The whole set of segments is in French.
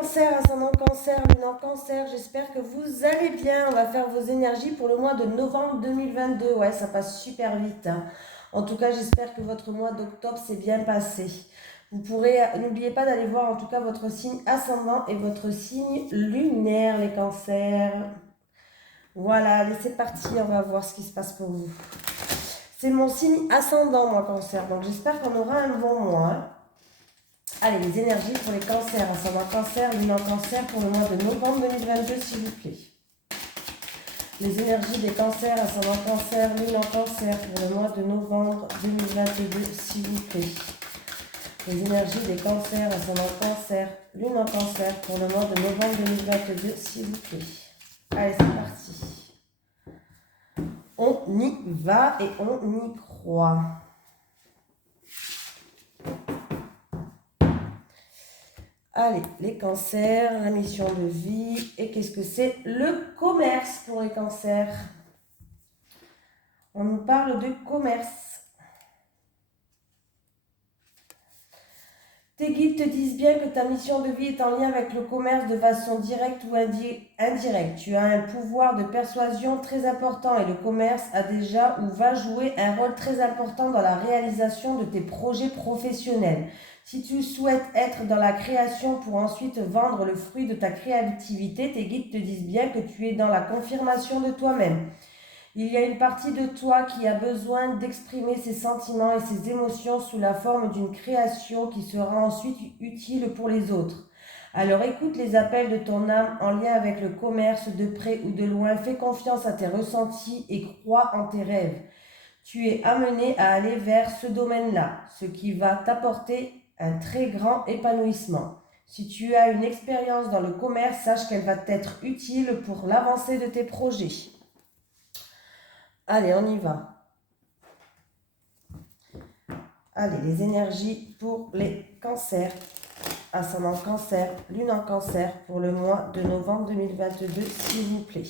cancers, ascendant cancer, lune en cancer, j'espère que vous allez bien. On va faire vos énergies pour le mois de novembre 2022. Ouais, ça passe super vite, hein. En tout cas, j'espère que votre mois d'octobre s'est bien passé. Vous pourrez, n'oubliez pas d'aller voir en tout cas votre signe ascendant et votre signe lunaire, les cancers. Voilà, allez, c'est parti, on va voir ce qui se passe pour vous. C'est mon signe ascendant, moi, cancer, donc j'espère qu'on aura un bon mois, hein. Allez, les énergies pour les cancers, ascendant cancer, lune en cancer pour le mois de novembre 2022, s'il vous plaît. Les énergies des cancers, ascendant cancer, lune en cancer pour le mois de novembre 2022, s'il vous plaît. Les énergies des cancers, ascendant cancer, lune en cancer pour le mois de novembre 2022, s'il vous plaît. Allez, c'est parti. On y va et on y croit. Allez, les cancers, la mission de vie, et qu'est-ce que c'est? Le commerce pour les cancers. On nous parle de commerce. Tes guides te disent bien que ta mission de vie est en lien avec le commerce de façon directe ou indirecte. Tu as un pouvoir de persuasion très important et le commerce a déjà ou va jouer un rôle très important dans la réalisation de tes projets professionnels. Si tu souhaites être dans la création pour ensuite vendre le fruit de ta créativité, tes guides te disent bien que tu es dans la confirmation de toi-même. Il y a une partie de toi qui a besoin d'exprimer ses sentiments et ses émotions sous la forme d'une création qui sera ensuite utile pour les autres. Alors écoute les appels de ton âme en lien avec le commerce de près ou de loin, fais confiance à tes ressentis et crois en tes rêves. Tu es amené à aller vers ce domaine-là, ce qui va t'apporter un très grand épanouissement. Si tu as une expérience dans le commerce, sache qu'elle va t'être utile pour l'avancée de tes projets. Allez, on y va. Allez, les énergies pour les cancers. Ascendant cancer, lune en cancer pour le mois de novembre 2022, s'il vous plaît.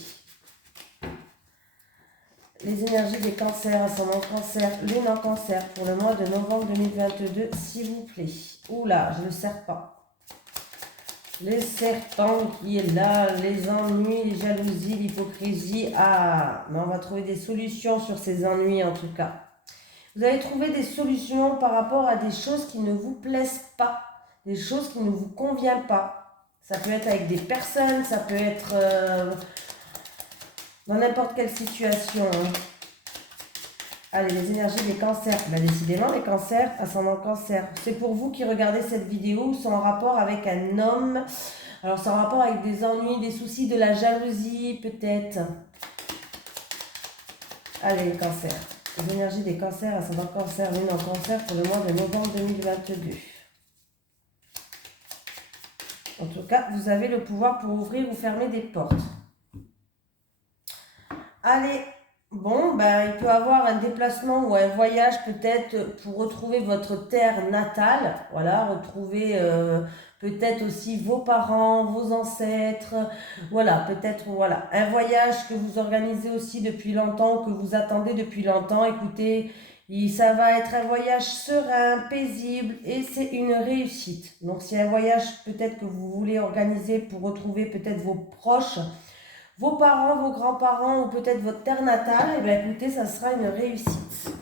Les énergies des cancers, ascendant cancer, lune en cancer pour le mois de novembre 2022, s'il vous plaît. Oula, je ne le serre pas. Les serpents qui est là, les ennuis, les jalousies, l'hypocrisie. Ah, mais on va trouver des solutions sur ces ennuis en tout cas. Vous allez trouver des solutions par rapport à des choses qui ne vous plaisent pas, des choses qui ne vous conviennent pas. Ça peut être avec des personnes, ça peut être dans n'importe quelle situation, hein. Allez, les énergies des cancers. Ben, décidément, les cancers, ascendant cancer. C'est pour vous qui regardez cette vidéo, sont en rapport avec un homme. Alors, c'est en rapport avec des ennuis, des soucis, de la jalousie, peut-être. Allez, les cancers. Les énergies des cancers, ascendant cancer, lune en cancer pour le mois de novembre 2022. En tout cas, vous avez le pouvoir pour ouvrir ou fermer des portes. Allez, bon, ben, il peut y avoir un déplacement ou un voyage peut-être pour retrouver votre terre natale. Voilà, retrouver peut-être aussi vos parents, vos ancêtres. Voilà, peut-être voilà, un voyage que vous organisez aussi depuis longtemps, que vous attendez depuis longtemps. Écoutez, ça va être un voyage serein, paisible et c'est une réussite. Donc, c'est un voyage peut-être que vous voulez organiser pour retrouver peut-être vos proches, vos parents, vos grands-parents ou peut-être votre terre natale, et bien écoutez, ça sera une réussite.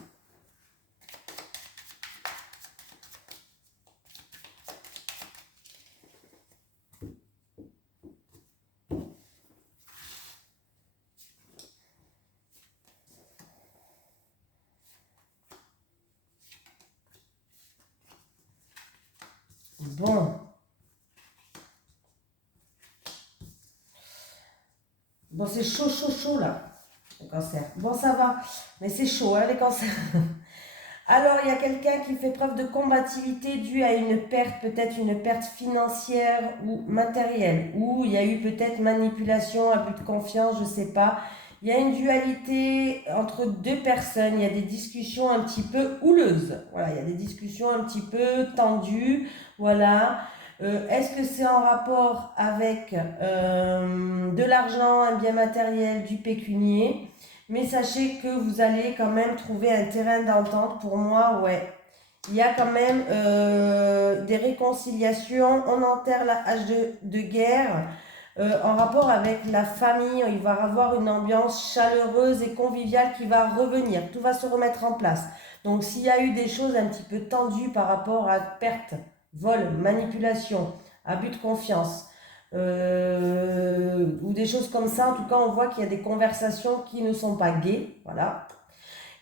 Bon. Bon, c'est chaud, chaud, chaud là, les cancers. Bon, ça va, mais c'est chaud, hein, les cancers. Alors, il y a quelqu'un qui fait preuve de combativité due à une perte, peut-être une perte financière ou matérielle, ou il y a eu peut-être manipulation, abus de confiance, je ne sais pas. Il y a une dualité entre deux personnes, il y a des discussions un petit peu houleuses. Voilà, il y a des discussions un petit peu tendues, voilà. Est-ce que c'est en rapport avec de l'argent, un bien matériel, du pécunier? Mais sachez que vous allez quand même trouver un terrain d'entente. Pour moi, ouais, il y a quand même des réconciliations. On enterre la hache de guerre. En rapport avec la famille, il va y avoir une ambiance chaleureuse et conviviale qui va revenir. Tout va se remettre en place. Donc s'il y a eu des choses un petit peu tendues par rapport à perte, vol, manipulation, abus de confiance, ou des choses comme ça, en tout cas on voit qu'il y a des conversations qui ne sont pas gaies, voilà.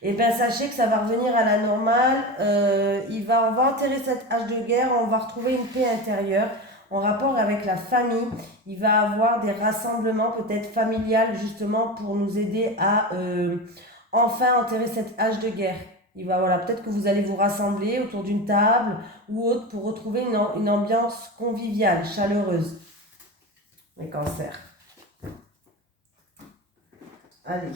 Et bien sachez que ça va revenir à la normale, on va enterrer cette hache de guerre, on va retrouver une paix intérieure. En rapport avec la famille, il va avoir des rassemblements peut-être familiales justement pour nous aider à enfin enterrer cette hache de guerre. Voilà, peut-être que vous allez vous rassembler autour d'une table ou autre pour retrouver une ambiance conviviale, chaleureuse. Les cancers. Allez.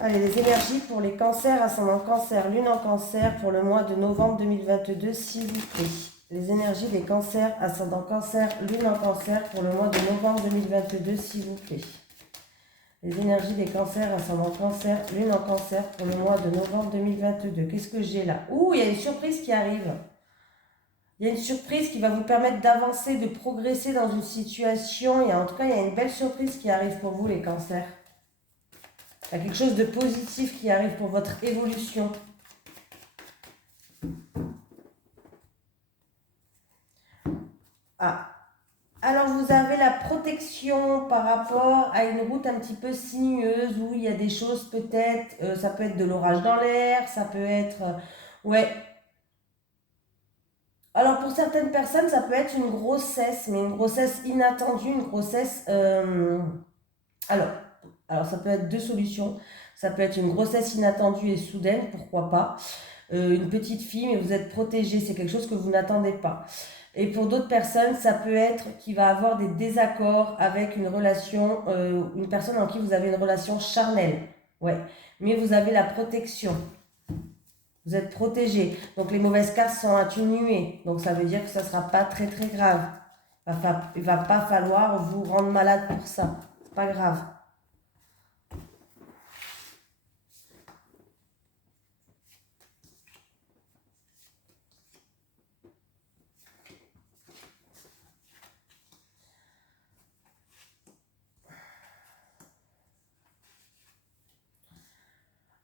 Allez, les énergies pour les cancers, ascendant cancer, lune en cancer pour le mois de novembre 2022, s'il vous plaît. Les énergies des cancers, ascendant cancer, lune en cancer pour le mois de novembre 2022, s'il vous plaît. Les énergies des cancers, ascendant cancer, lune en cancer pour le mois de novembre 2022. Qu'est-ce que j'ai là? Ouh, il y a une surprise qui arrive. Il y a une surprise qui va vous permettre d'avancer, de progresser dans une situation. En tout cas, il y a une belle surprise qui arrive pour vous, les cancers. Il y a quelque chose de positif qui arrive pour votre évolution. Ah. Alors, vous avez la protection par rapport à une route un petit peu sinueuse où il y a des choses peut-être, ça peut être de l'orage dans l'air, ça peut être... ouais. Alors, pour certaines personnes, ça peut être une grossesse, mais une grossesse inattendue, une grossesse... Alors, ça peut être deux solutions. Ça peut être une grossesse inattendue et soudaine, pourquoi pas. Une petite fille, mais vous êtes protégé, c'est quelque chose que vous n'attendez pas. Et pour d'autres personnes, ça peut être qu'il va avoir des désaccords avec une relation, une personne en qui vous avez une relation charnelle. Ouais, mais vous avez la protection. Vous êtes protégé. Donc les mauvaises cartes sont atténuées. Donc ça veut dire que ça ne sera pas très très grave. Il ne va pas falloir vous rendre malade pour ça. C'est pas grave.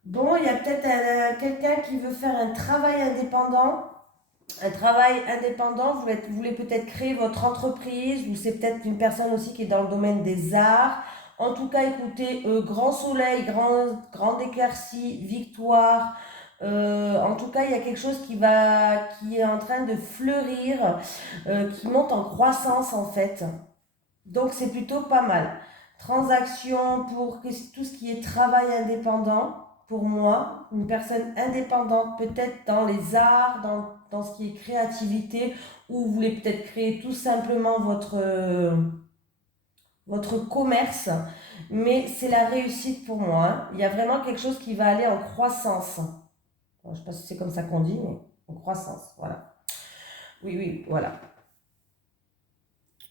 Bon, il y a peut-être quelqu'un qui veut faire un travail indépendant. Un travail indépendant, vous voulez peut-être créer votre entreprise, ou c'est peut-être une personne aussi qui est dans le domaine des arts. En tout cas, écoutez, grand soleil, grande éclaircie, victoire. En tout cas, il y a quelque chose qui est en train de fleurir, qui monte en croissance en fait. Donc c'est plutôt pas mal. Transaction pour tout ce qui est travail indépendant. Pour moi, une personne indépendante, peut-être dans les arts, dans ce qui est créativité, ou vous voulez peut-être créer tout simplement votre commerce, mais c'est la réussite pour moi. Hein. Il y a vraiment quelque chose qui va aller en croissance. Je ne sais pas si c'est comme ça qu'on dit, mais en croissance, voilà. Oui, oui, voilà.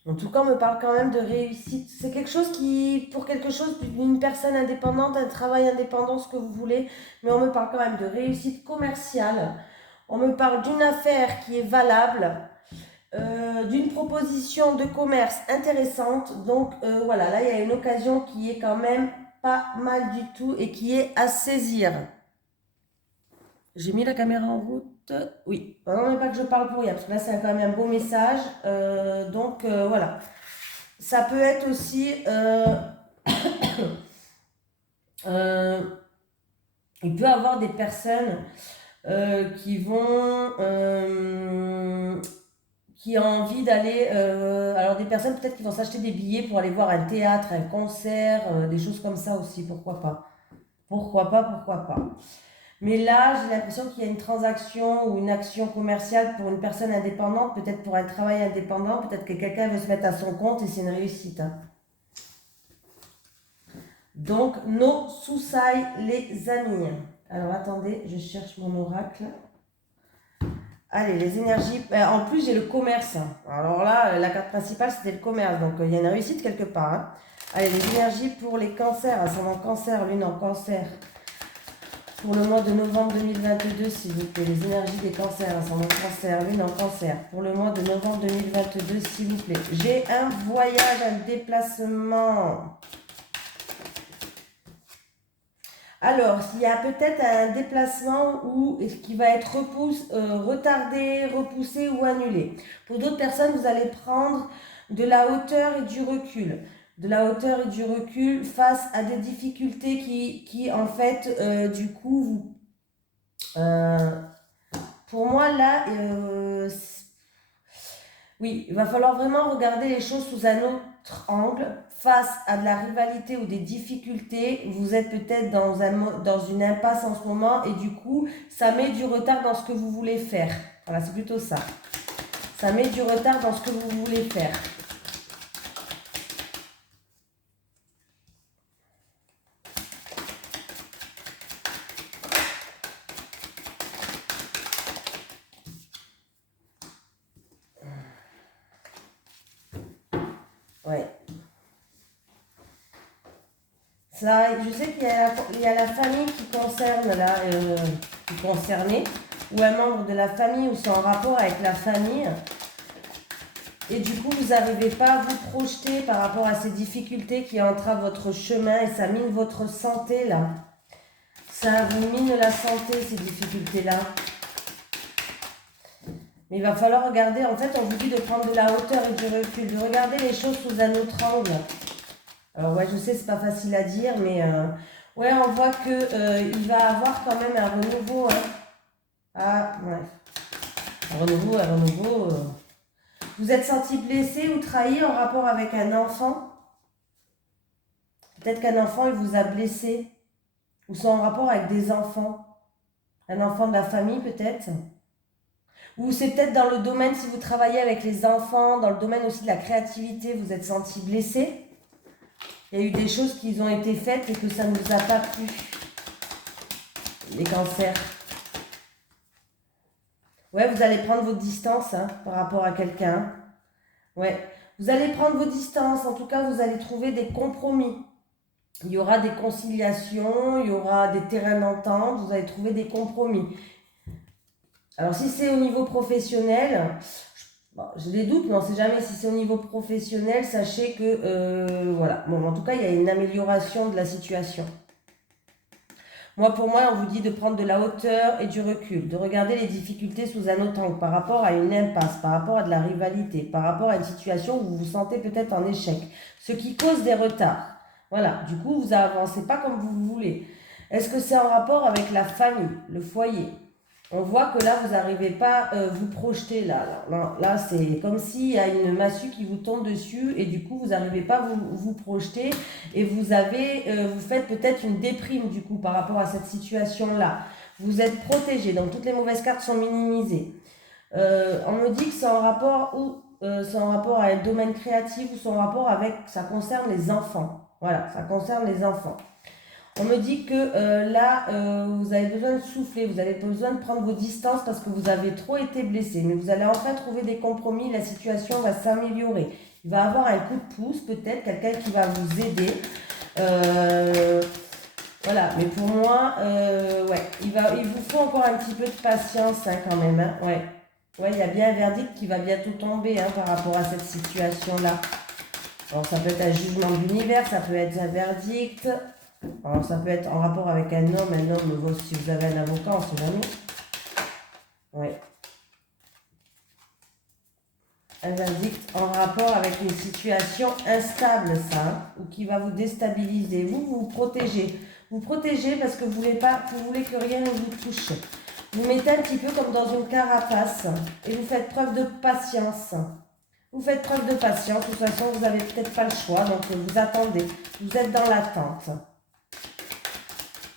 En tout cas, on me parle quand même de réussite. C'est quelque chose pour quelque chose d'une personne indépendante, un travail indépendant, ce que vous voulez, mais on me parle quand même de réussite commerciale. On me parle d'une affaire qui est valable, d'une proposition de commerce intéressante. Donc voilà, là, il y a une occasion qui est quand même pas mal du tout et qui est à saisir. J'ai mis la caméra en route. Oui, non, mais pas que je parle pour rien, parce que là, c'est quand même un beau message. Donc, voilà. Ça peut être aussi... il peut y avoir des personnes qui vont... qui ont envie d'aller... alors, des personnes peut-être qui vont s'acheter des billets pour aller voir un théâtre, un concert, des choses comme ça aussi, pourquoi pas. Pourquoi pas, pourquoi pas. Mais là, j'ai l'impression qu'il y a une transaction ou une action commerciale pour une personne indépendante, peut-être pour un travail indépendant, peut-être que quelqu'un veut se mettre à son compte et c'est une réussite. Hein. Donc, no soussailles, les amis. Alors, attendez, je cherche mon oracle. Allez, les énergies. En plus, j'ai le commerce. Alors là, la carte principale, c'était le commerce. Donc, il y a une réussite quelque part. Hein. Allez, les énergies pour les cancers. Ascendant cancer, lune en cancer. pour le mois de novembre 2022, s'il vous plaît. Les énergies des cancers, ascendant cancer, lune en cancer. Pour le mois de novembre 2022, s'il vous plaît. J'ai un voyage, un déplacement. Alors, il y a peut-être un déplacement qui va être retardé, repoussé ou annulé. Pour d'autres personnes, vous allez prendre de la hauteur et du recul. De la hauteur et du recul face à des difficultés qui en fait, du coup, pour moi, là, oui, il va falloir vraiment regarder les choses sous un autre angle. Face à de la rivalité ou des difficultés, vous êtes peut-être dans une impasse en ce moment et du coup, ça met du retard dans ce que vous voulez faire. Voilà, c'est plutôt ça. Ça met du retard dans ce que vous voulez faire. Ouais. Ça, je sais qu'il y a la famille qui concerne là, qui est concernée, ou un membre de la famille ou c'est en rapport avec la famille. Et du coup, vous n'arrivez pas à vous projeter par rapport à ces difficultés qui entravent votre chemin et ça mine votre santé là. Ça vous mine la santé, ces difficultés-là. Mais il va falloir regarder, en fait, on vous dit de prendre de la hauteur et du recul, de regarder les choses sous un autre angle. Alors ouais, je sais, c'est pas facile à dire, mais ouais, on voit que il va avoir quand même un renouveau. Hein. Ah, ouais. Un renouveau. Vous êtes senti blessé ou trahi en rapport avec un enfant? Peut-être qu'un enfant, il vous a blessé. Ou sont en rapport avec des enfants. Un enfant de la famille, peut-être. Ou c'est peut-être dans le domaine, si vous travaillez avec les enfants, dans le domaine aussi de la créativité, vous êtes senti blessé. Il y a eu des choses qui ont été faites et que ça ne vous a pas plu. Les cancers. Ouais, vous allez prendre vos distances hein, par rapport à quelqu'un. Ouais, vous allez prendre vos distances. En tout cas, vous allez trouver des compromis. Il y aura des conciliations, il y aura des terrains d'entente. Vous allez trouver des compromis. Alors, si c'est au niveau professionnel, j'ai des doutes, mais on ne sait jamais si c'est au niveau professionnel. Sachez que, voilà. Bon, en tout cas, il y a une amélioration de la situation. Pour moi, on vous dit de prendre de la hauteur et du recul, de regarder les difficultés sous un autre angle, par rapport à une impasse, par rapport à de la rivalité, par rapport à une situation où vous vous sentez peut-être en échec, ce qui cause des retards. Voilà, du coup, vous n'avancez pas comme vous voulez. Est-ce que c'est en rapport avec la famille, le foyer? On voit que là, vous n'arrivez pas à vous projeter là. Là, c'est comme s'il y a une massue qui vous tombe dessus et du coup, vous n'arrivez pas à vous projeter et vous faites peut-être une déprime du coup par rapport à cette situation-là. Vous êtes protégé, donc toutes les mauvaises cartes sont minimisées. On me dit que c'est en rapport avec le domaine créatif ou c'est en rapport avec, ça concerne les enfants. Voilà, ça concerne les enfants. On me dit que là, vous avez besoin de souffler, vous avez besoin de prendre vos distances parce que vous avez trop été blessé. Mais vous allez enfin trouver des compromis, la situation va s'améliorer. Il va y avoir un coup de pouce, peut-être quelqu'un qui va vous aider. Voilà, mais pour moi, ouais, il vous faut encore un petit peu de patience hein, quand même. Hein, ouais. Ouais, il y a bien un verdict qui va bientôt tomber hein, par rapport à cette situation-là. Alors ça peut être un jugement de l'univers, ça peut être un verdict. Alors, ça peut être en rapport avec un homme, si vous avez un avocat, on ne sait jamais. Ouais. Un verdict en rapport avec une situation instable, ça, hein, ou qui va vous déstabiliser. Vous protégez. Vous protégez parce que vous voulez que rien ne vous touche. Vous mettez un petit peu comme dans une carapace et vous faites preuve de patience. Vous faites preuve de patience. De toute façon, vous n'avez peut-être pas le choix, donc vous attendez. Vous êtes dans l'attente.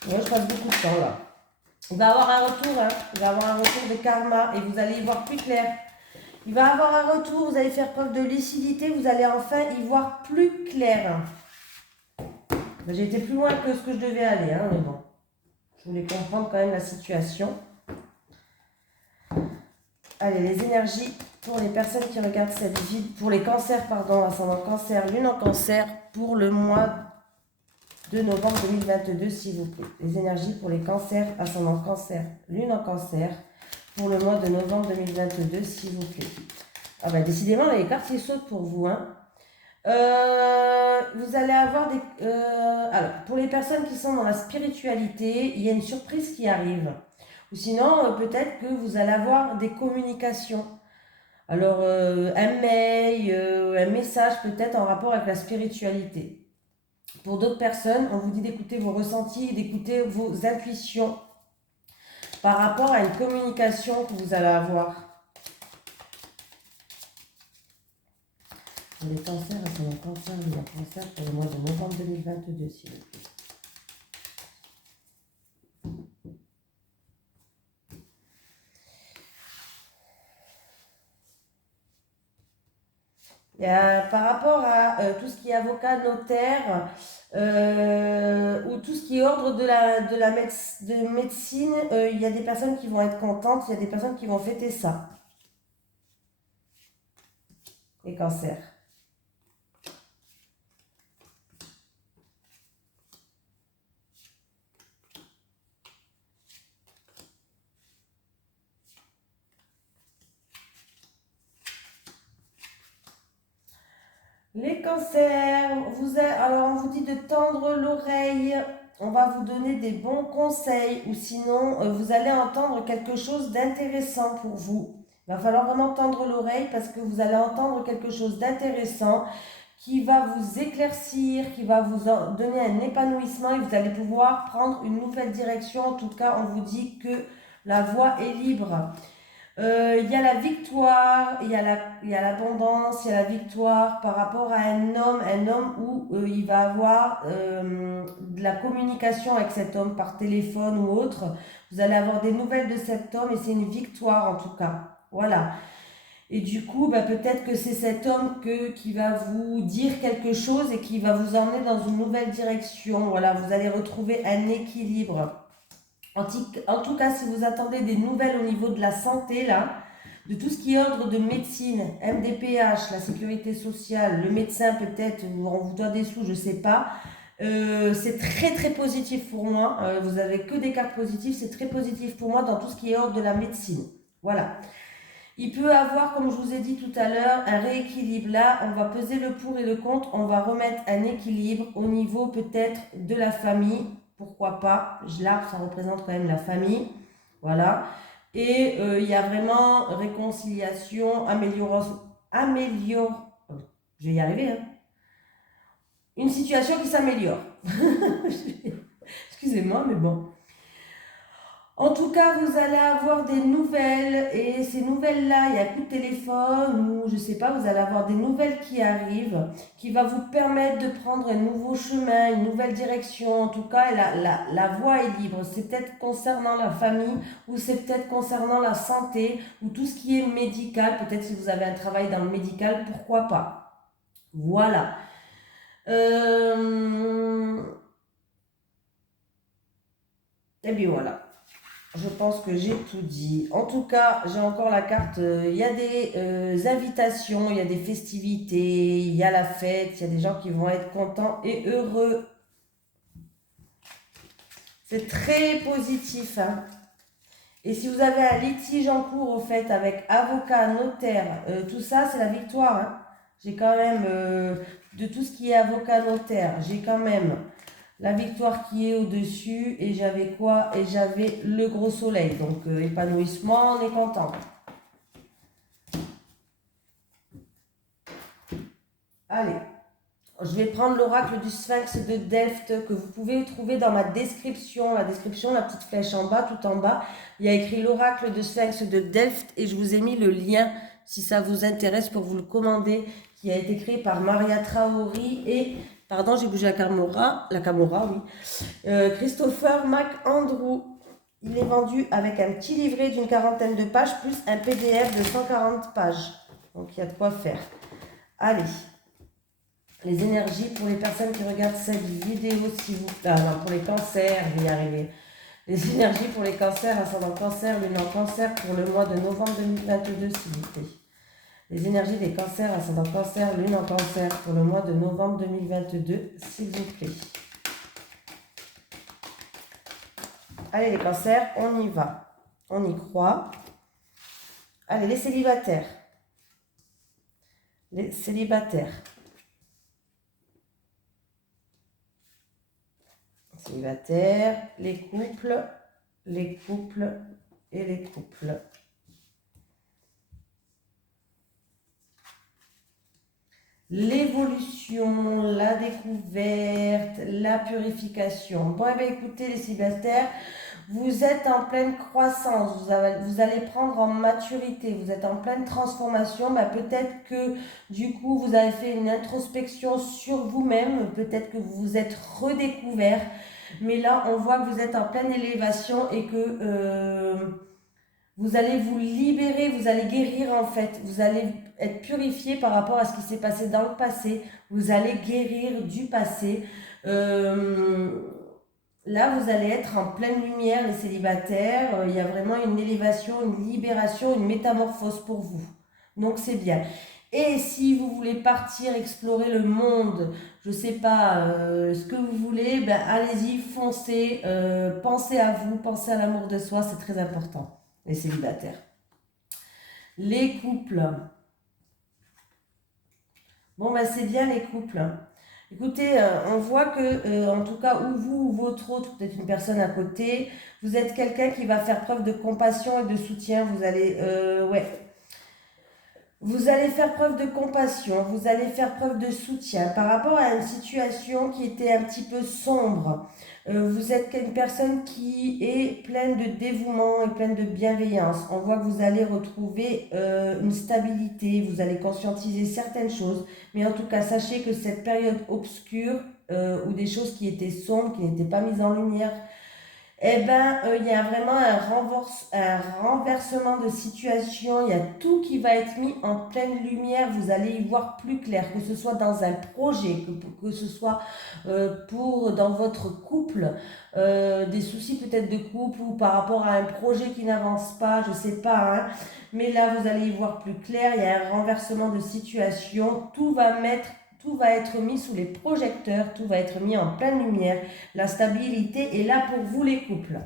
Moi, je passe beaucoup de temps là. Il va avoir un retour, hein. Il va avoir un retour de karma et vous allez y voir plus clair. Il va avoir un retour, vous allez faire preuve de lucidité, vous allez enfin y voir plus clair. J'ai été plus loin que ce que je devais aller, hein, mais bon. Je voulais comprendre quand même la situation. Allez, les énergies pour les personnes qui regardent cette vidéo, pour les cancers, pardon, ascendant cancer, lune en cancer, pour le mois de novembre 2022, s'il vous plaît. Les énergies pour les cancers, ascendant cancer, lune en cancer, pour le mois de novembre 2022, s'il vous plaît. Ah ben, décidément, les cartes, ils sautent pour vous, hein. Vous allez avoir des... alors, pour les personnes qui sont dans la spiritualité, il y a une surprise qui arrive. Ou sinon, peut-être que vous allez avoir des communications. Alors, un mail, un message peut-être en rapport avec la spiritualité. Pour d'autres personnes, on vous dit d'écouter vos ressentis, d'écouter vos intuitions par rapport à une communication que vous allez avoir. Les cancers, c'est un cancer, il y a un cancer pour le mois de novembre 2022, s'il vous plaît. Par rapport à tout ce qui est avocat, notaire, ou tout ce qui est ordre de médecine, il y a des personnes qui vont être contentes, il y a des personnes qui vont fêter ça. Les cancers. Les cancers, alors on vous dit de tendre l'oreille, on va vous donner des bons conseils ou sinon vous allez entendre quelque chose d'intéressant pour vous. Il va falloir vraiment tendre l'oreille parce que vous allez entendre quelque chose d'intéressant qui va vous éclaircir, qui va vous donner un épanouissement et vous allez pouvoir prendre une nouvelle direction. En tout cas, on vous dit que la voie est libre. Il y a la victoire, il y a l'abondance, il y a la victoire par rapport à un homme où il va avoir de la communication avec cet homme par téléphone ou autre. Vous allez avoir des nouvelles de cet homme et c'est une victoire en tout cas. Voilà. Et du coup, peut-être que c'est cet homme qui va vous dire quelque chose et qui va vous emmener dans une nouvelle direction. Voilà, vous allez retrouver un équilibre. En tout cas, si vous attendez des nouvelles au niveau de la santé, là, de tout ce qui est ordre de médecine, MDPH, la sécurité sociale, le médecin peut-être, on vous doit des sous, je ne sais pas, c'est très très positif pour moi. Vous avez que des cartes positives, c'est très positif pour moi dans tout ce qui est ordre de la médecine. Voilà. Il peut avoir, comme je vous ai dit tout à l'heure, un rééquilibre. Là, on va peser le pour et le contre. On va remettre un équilibre au niveau peut-être de la famille. Pourquoi pas? Là, ça représente quand même la famille. Voilà. Et il y a vraiment réconciliation, je vais y arriver, hein. Une situation qui s'améliore. Excusez-moi, mais bon. En tout cas, vous allez avoir des nouvelles et ces nouvelles-là, il y a un coup de téléphone ou je sais pas, vous allez avoir des nouvelles qui arrivent qui va vous permettre de prendre un nouveau chemin, une nouvelle direction. En tout cas, la voie est libre. C'est peut-être concernant la famille ou c'est peut-être concernant la santé ou tout ce qui est médical. Peut-être si vous avez un travail dans le médical, pourquoi pas. Voilà. Et bien voilà. Je pense que j'ai tout dit. En tout cas, j'ai encore la carte. Il y a des invitations, il y a des festivités, il y a la fête, il y a des gens qui vont être contents et heureux. C'est très positif, hein. Et si vous avez un litige en cours, au fait, avec avocat, notaire, tout ça, c'est la victoire, hein. J'ai quand même, de tout ce qui est avocat, notaire, j'ai quand même la victoire qui est au-dessus et j'avais quoi? Et j'avais le gros soleil. Donc épanouissement, on est content. Allez, je vais prendre l'oracle du Sphinx de Delft que vous pouvez trouver dans ma description. La description, la petite flèche en bas, tout en bas. Il y a écrit l'oracle de Sphinx de Delft et je vous ai mis le lien si ça vous intéresse pour vous le commander, qui a été créé par Maria Traori et... Pardon, j'ai bougé la Camorra, oui. Christopher McAndrew. Il est vendu avec un petit livret d'une 40aine de pages plus un PDF de 140 pages. Donc il y a de quoi faire. Allez. Les énergies pour les personnes qui regardent cette vidéo, s'il vous plaît. Non, pour les cancers, je vais y arriver. Les énergies pour les cancers, ascendant cancer, lune en cancer pour le mois de novembre 2022, s'il vous plaît. Les énergies des cancers, ascendant cancer, lune en cancer pour le mois de novembre 2022, s'il vous plaît. Allez les cancers, on y va. On y croit. Allez, les célibataires. Les célibataires. Célibataires, les couples et les couples. L'évolution, la découverte, la purification. Bon, eh bien, écoutez les célibataires, vous êtes en pleine croissance, vous allez prendre en maturité, vous êtes en pleine transformation. Bah, peut-être que du coup, vous avez fait une introspection sur vous-même, peut-être que vous vous êtes redécouvert. Mais là, on voit que vous êtes en pleine élévation et que vous allez vous libérer, vous allez guérir en fait. Vous allez être purifié par rapport à ce qui s'est passé dans le passé. Vous allez guérir du passé. Là, vous allez être en pleine lumière, les célibataires. Il y a vraiment une élévation, une libération, une métamorphose pour vous. Donc, c'est bien. Et si vous voulez partir explorer le monde, je ne sais pas, ce que vous voulez, ben, allez-y, foncez, pensez à vous, pensez à l'amour de soi, c'est très important, les célibataires. Les couples. Bon, ben, c'est bien les couples. Écoutez, on voit que, en tout cas, ou vous ou votre autre, peut-être une personne à côté, vous êtes quelqu'un qui va faire preuve de compassion et de soutien. Vous allez, ouais. Vous allez faire preuve de compassion, vous allez faire preuve de soutien par rapport à une situation qui était un petit peu sombre. Vous êtes une personne qui est pleine de dévouement et pleine de bienveillance. On voit que vous allez retrouver une stabilité, vous allez conscientiser certaines choses. Mais en tout cas, sachez que cette période obscure ou des choses qui étaient sombres, qui n'étaient pas mises en lumière, eh bien, il y a vraiment un renversement de situation. Il y a tout qui va être mis en pleine lumière. Vous allez y voir plus clair, que ce soit dans un projet, que ce soit dans votre couple, des soucis peut-être de couple ou par rapport à un projet qui n'avance pas, je ne sais pas. Hein. Mais là, vous allez y voir plus clair. Il y a un renversement de situation. Tout va être mis sous les projecteurs, tout va être mis en pleine lumière. La stabilité est là pour vous les couples.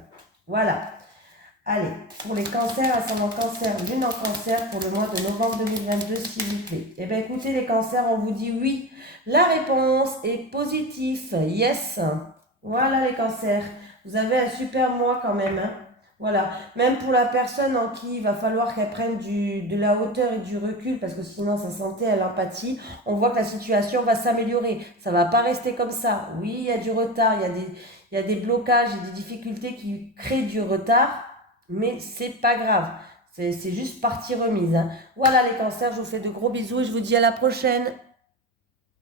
Voilà. Allez, pour les cancers, ascendant cancer, lune en cancer pour le mois de novembre 2022, s'il vous plaît. Eh bien, écoutez les cancers, on vous dit oui. La réponse est positive. Yes. Voilà les cancers. Vous avez un super mois quand même. Hein. Voilà, même pour la personne en qui il va falloir qu'elle prenne de la hauteur et du recul parce que sinon sa santé, elle empathie, on voit que la situation va s'améliorer. Ça ne va pas rester comme ça. Oui, il y a du retard, il y a des blocages et des difficultés qui créent du retard, mais c'est pas grave. C'est juste partie remise. Hein. Voilà les cancers, je vous fais de gros bisous et je vous dis à la prochaine.